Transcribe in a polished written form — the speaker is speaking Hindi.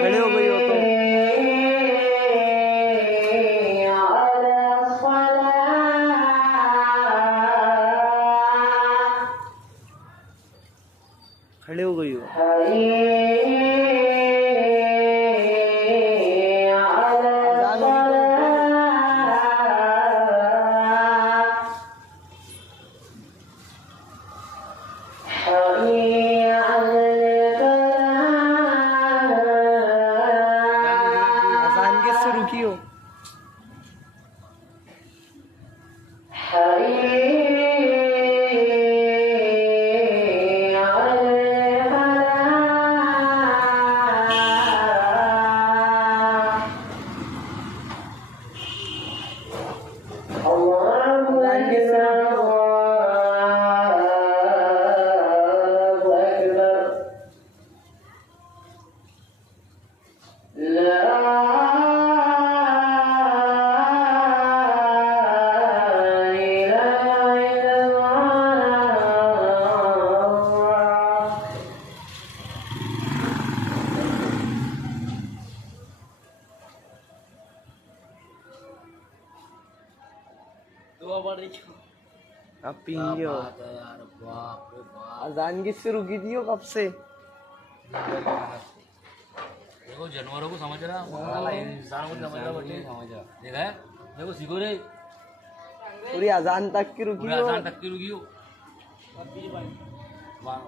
खड़े हो गई हो तो खड़े हो गई हो। अजान किससे रुकी हो? अब पिएंगे हो। अजान किससे रुकी थी हो कब से? देखो जानवरों को समझ रहा, इंसान को समझ रहा, बच्चे देखा है, देखो सीखो रे, पूरी अजान तक की रुकी हो। अजान तक की रुकी हो।